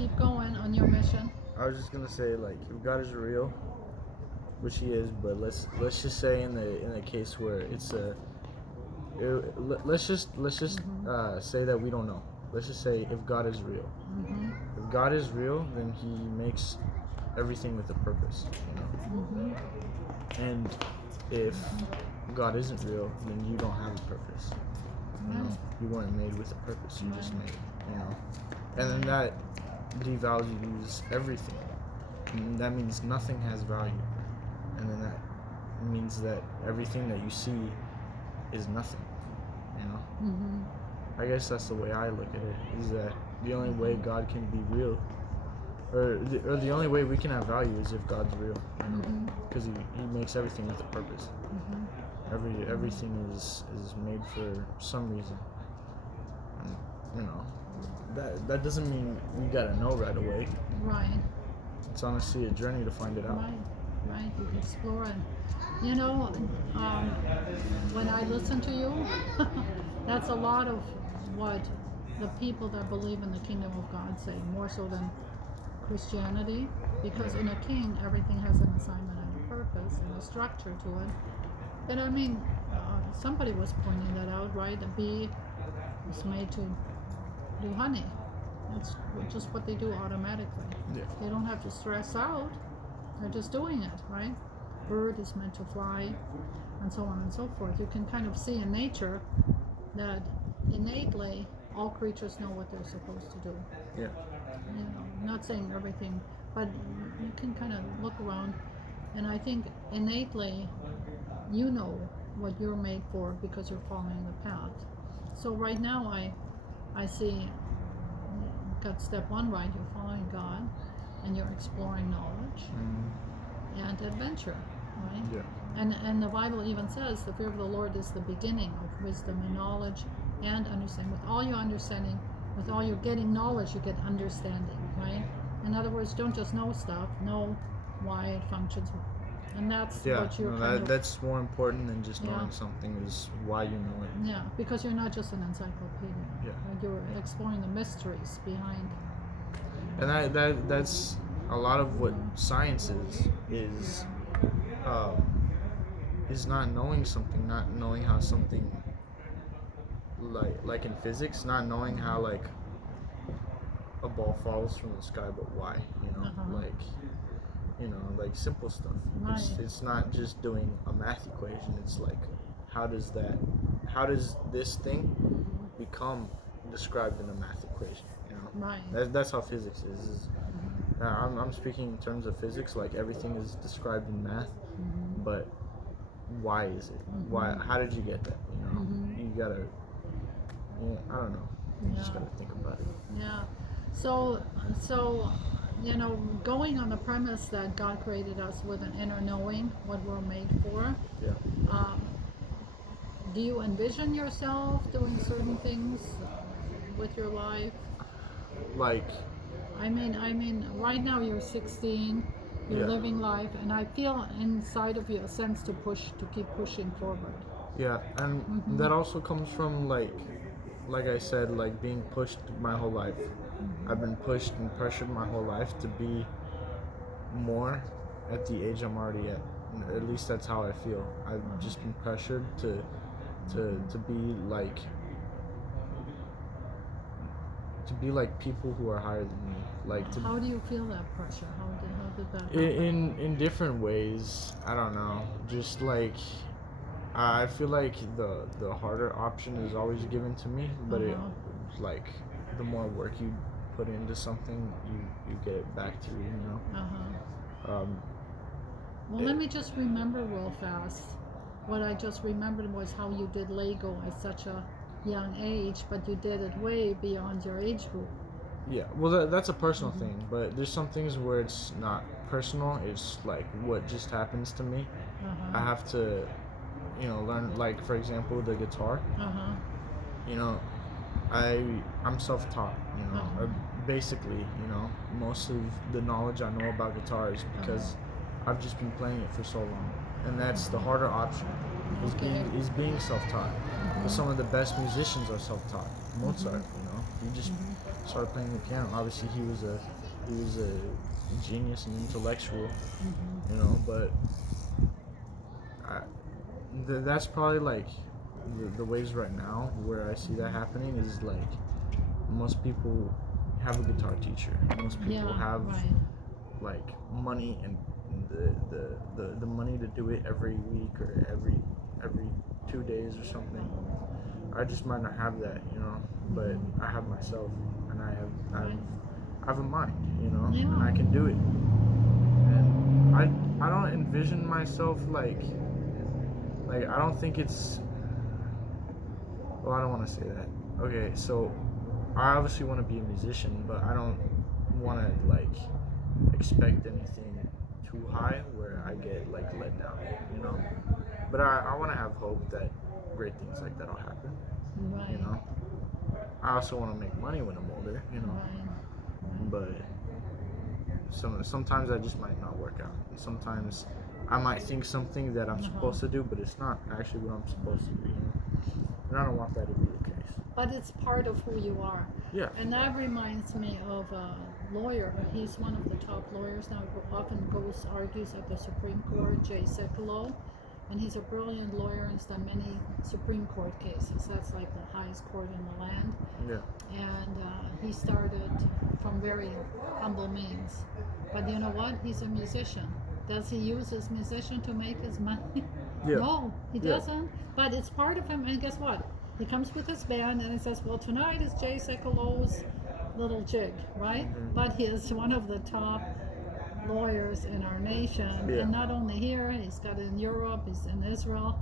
keep going on your mission. I was just gonna say, like, if God is real, which He is, but let's just say in the case where it's let's just say that we don't know. Let's just say if God is real. Mm-hmm. If God is real, then He makes everything with a purpose, Mm-hmm. And if God isn't real, then you don't have a purpose. You weren't made with a purpose. You just made, and then that devalues everything. And that means nothing has value, and then that means that everything that you see is nothing. Mm-hmm. I guess that's the way I look at it. Is that the only way God can be real, or the only way we can have value is if God's real, because He makes everything with a purpose. Everything is made for some reason. And, that doesn't mean we gotta know right away. Right. It's honestly a journey to find it out. Right. You explore it. When I listen to you, that's a lot of what the people that believe in the kingdom of God say, more so than Christianity, because in a king, everything has an assignment and a purpose and a structure to it. And I mean, somebody was pointing that out, right? A bee is made to do honey. That's just what they do automatically. Yeah. They don't have to stress out. They're just doing it, right? Bird is meant to fly, and so on and so forth. You can kind of see in nature that innately all creatures know what they're supposed to do. Yeah. Not saying everything, but you can kind of look around, and I think innately you know what you're made for because you're following the path. So right now I see you've got step one right. You're following God, and you're exploring knowledge and adventure, right? Yeah. And the Bible even says the fear of the Lord is the beginning of wisdom and knowledge and understanding. With all your understanding, with all your getting knowledge, you get understanding, right? In other words, don't just know stuff, know why it functions. And that's what you're that's more important than just knowing something, is why you know it. Yeah, because you're not just an encyclopedia. Yeah. Right? You're exploring the mysteries behind. And that's a lot of what science is not knowing something, not knowing how something, like in physics, not knowing how like a ball falls from the sky, but why, like simple stuff. Right. It's not just doing a math equation. It's like, how does this thing become described in a math equation? Right. That's how physics is. I'm speaking in terms of physics, like everything is described in math, but why is it? Why? How did you get that? You gotta. I don't know. You just gotta think about it. Yeah. So going on the premise that God created us with an inner knowing what we're made for. Yeah. Do you envision yourself doing certain things with your life? Like. I mean, right now you're 16. You're living life, and I feel inside of you a sense to keep pushing forward. Yeah, and that also comes from like I said, like being pushed my whole life. I've been pushed and pressured my whole life to be more at the age I'm already at. At least that's how I feel. I've just been pressured to be like people who are higher than me. How do you feel that pressure? How did that happen? In different ways. I don't know. Just like I feel like the harder option is always given to me, but like the more work you put into something, you get it back to you. Well, let me just remember real fast. What I just remembered was how you did Lego at such a young age, but you did it way beyond your age group. Yeah, well, that's a personal thing, but there's some things where it's not personal. It's like what just happens to me. I have to, learn. Like, for example, the guitar. I'm self-taught. Basically, most of the knowledge I know about guitar is because I've just been playing it for so long, and that's the harder option. Is being self-taught. But some of the best musicians are self-taught. Mozart, started playing the piano. Obviously, he was a genius and intellectual, you know. But I, that's probably like the ways right now where I see that happening is like most people have a guitar teacher. Most people Yeah, have right. like money and the money to do it every week or every 2 days or something. I just might not have that, you know, but I have myself, and I have a mind, you know, Yeah. and I can do it. And I don't envision myself like I don't think it's, well, I don't want to say that. Okay, so I obviously want to be a musician, but I don't want to like expect anything too high where I get like let down, you know. But I want to have hope that great things like that'll happen, Right. you know. I also want to make money when I'm older, you know. Right. But sometimes I just might not work out. Sometimes I might think something that I'm supposed to do, but it's not actually what I'm supposed to do, you know. And I don't want that to be the case. But it's part of who you are. Yeah. And that reminds me of a lawyer. He's one of the top lawyers now, often argues at the Supreme Court, Jay Sekulow. And he's a brilliant lawyer and has done many Supreme Court cases. That's like the highest court in the land. Yeah. And he started from very humble means. But you know what? He's a musician. Does he use his musician to make his money? Yeah. No, he doesn't. But it's part of him. And guess what? He comes with his band and he says, well, tonight is Jay Sekulow's little jig, right? But he is one of the top lawyers in our nation. Yeah. And not only here, he's got it in Europe, he's in Israel.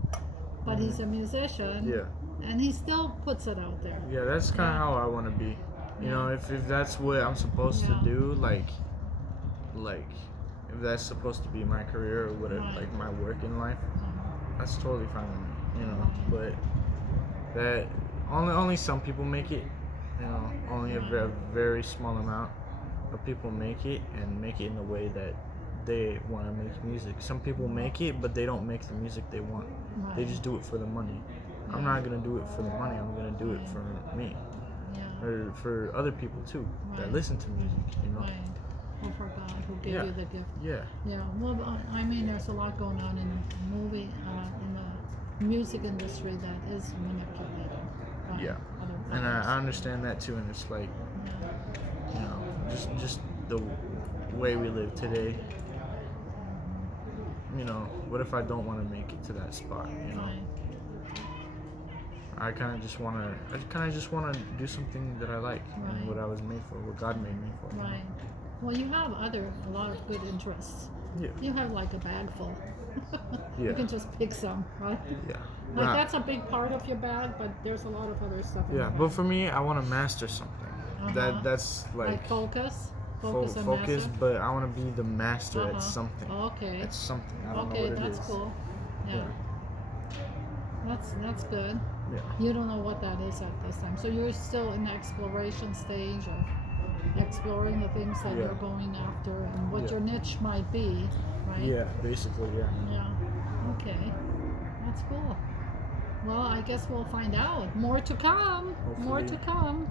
But he's a musician. Yeah. And he still puts it out there. Yeah, that's kind of how I want to be. You know, if that's what I'm supposed to do, like if that's supposed to be my career or whatever, like my work in life, that's totally fine with me, you know. But that only some people make it, you know. Only a very, very small amount of people make it and make it in the way that they want to make music. Some people make it, but they don't make the music they want. They just do it for the money. I'm not gonna do it for the money. I'm gonna do it for me, or for other people too that listen to music. You know. Right. Or for God who gave you the gift. Yeah. Yeah. Well, I mean, there's a lot going on in the movie, in the music industry that is manipulated. By other And players. I understand that too. And it's like, you know, just the way we live today. You know, what if I don't want to make it to that spot? You know. Right. I kind of just want to do something that I like and what I was made for, what God made me for. Right. Well, you have a lot of good interests. Yeah. You have like a bag full. Yeah. You can just pick some, right? Yeah. Like that's a big part of your bag, but there's a lot of other stuff. Yeah, but for me, I want to master something. That's like focus. Focus, master? but I want to be the master at something. Okay. At something. I don't know Okay, what it that's is. cool. Yeah. That's good. Yeah. You don't know what that is at this time. So you're still in the exploration stage of exploring the things that you're going after and what your niche might be, right? Yeah, basically, yeah. Yeah. Okay. That's cool. Well, I guess we'll find out. More to come. Hopefully. More to come.